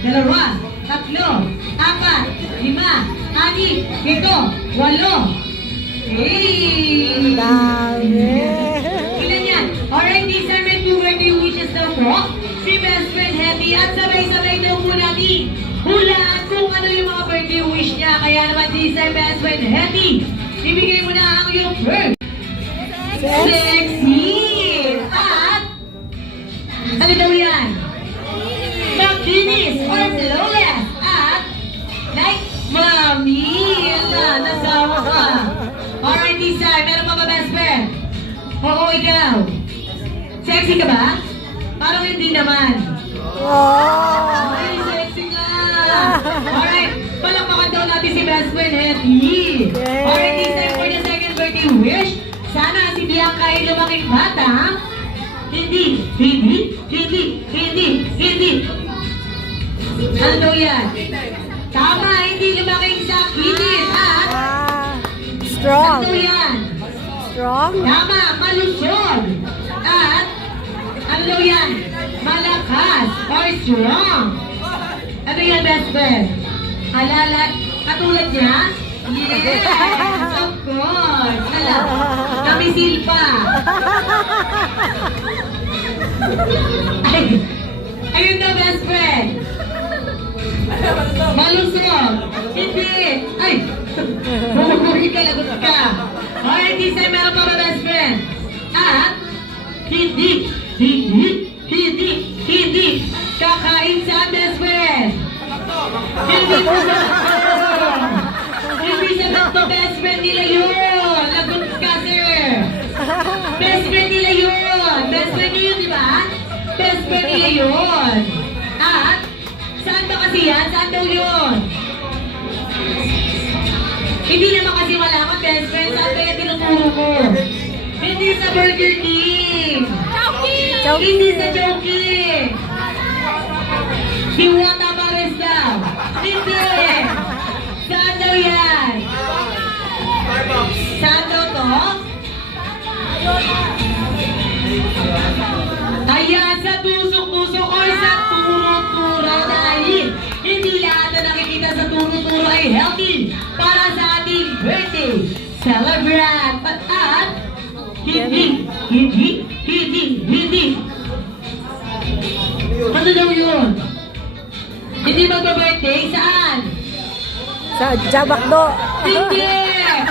dalawa, tatlo, apat, lima, anim, pito, walo. Hey! Dami. Ilan yan? Alright, these are my two birthday wishes daw po. Si best friend Hetty at sabay-sabay daw po natin hulaan kung ano yung mga birthday wish niya. Kaya naman these are best friend Hetty. Ibigay mo na ang iyong birth. Sexy! At ano daw yan? Makinis or flawless at like Mami! Ala, nasawa ka. Alright, Tisa, meron pa ba best friend? Oo, ikaw. Sexy ka ba? Parang hindi naman. Oh. Ay, sexy nga. Alright, palakpakan daw natin si best friend Hetty. Alright, Tisa, for the second birthday wish, sana si Bianca ay lumaking bata. Hindi. Ano daw yan? Tama, hindi lumaking sakitin at Strong. ano yan? Strong? Tama, malusog. At ano daw yan? Malakas or strong. Ano yan, best friend? Alala, katulad niya? Yes, of course. Alam, kamisil pa. Ay, ayun na, best friend. Malusog. Hindi. Ay, bumuburi ka, lagot ka. Alright, Tisa, meron pa ba, best friend? At, hindi. Kakain sa best friend. Hindi mo sa hindi sa to best friend nila yun. Lagot ka, sir. Best friend nila yun. Best friend nila yun, di ba? Best friend nila yun. At, saan ba kasi yan? Saan daw yun? Hindi naman kasi malaman, best friend. Saan ba yung tinuturo mo? Hindi sa Burger King. Hindi sa Chowking. Diwata Pares daw. Hindi. Saan daw yan? Saan daw to? Ayan, sa tusok-tusok o sa turo-turo dahil hindi lahat na nakikita sa turo-turo ay healthy para sa ating birthday celebrant. At hindi. Ano daw yun? Hindi magpa-birthday? Saan? Sa Jabakdo. Hindi!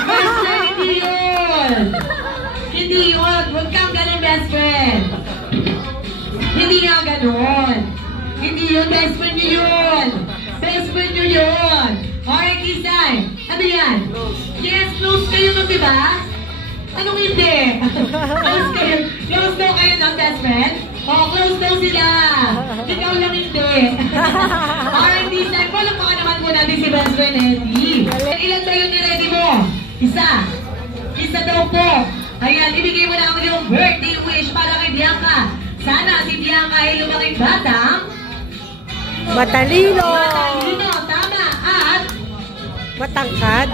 Best friend, hindi yun! Hindi yun! Huwag kang ganun, best friend! Hindi nga ganun! Hindi yun, best friend nyo yun! Best friend nyo yun! Alright, Kisay! Ano yan? Yes, close kayo nun, diba? Anong hindi? Close kayo? Close daw kayo ng best friend? Oo, close daw sila! Ikaw lang hindi! Alright, Kisay! Palakpakan naman po natin si best friend Hetty! Ilan tayo ni-ready mo? Isa! Isa daw po! Ayan, ibigay mo na ang iyong birthday wish para kay Bianca. Sana si Bianca ay lumaking batang Matalino. matalino, tama, at Matangkad.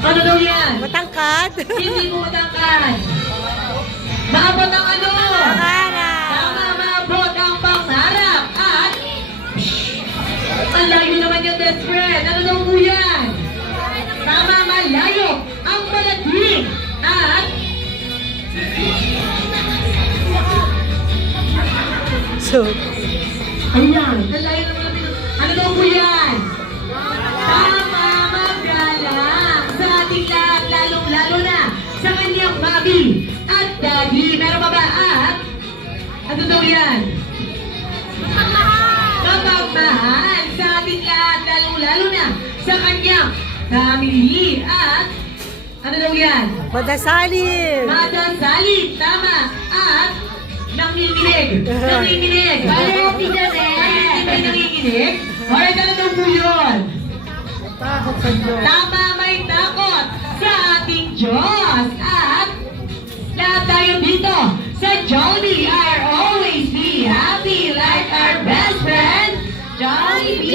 ano daw yan? Matangkad. Hindi mo matangkad. Maabot ang ano? Pangarap. Tama, maabot ang pangarap. At ang layo naman yung best friend. Ano daw po yan? Tama, malayo. Ang malating. At So, ayan, ang layo naman. Ano daw po yan? Tama, magalang sa ating lahat, lalong-lalo na sa kanyang mami at daddy. Meron pa ba? At ano daw yan? Kapagmahal sa ating lahat, lalong-lalo na sa kanyang family. At ano daw yan? Madasalin. Madasalin, tama. At nanginginig. Nanginginig. Ayaw, tignan eh. May nanginginig? Alright, ano daw po yun? Takot sa Diyos. Tama, may takot sa ating Diyos. At lahat tayo dito sa Jollibee are always be happy like our best friend, Jollibee.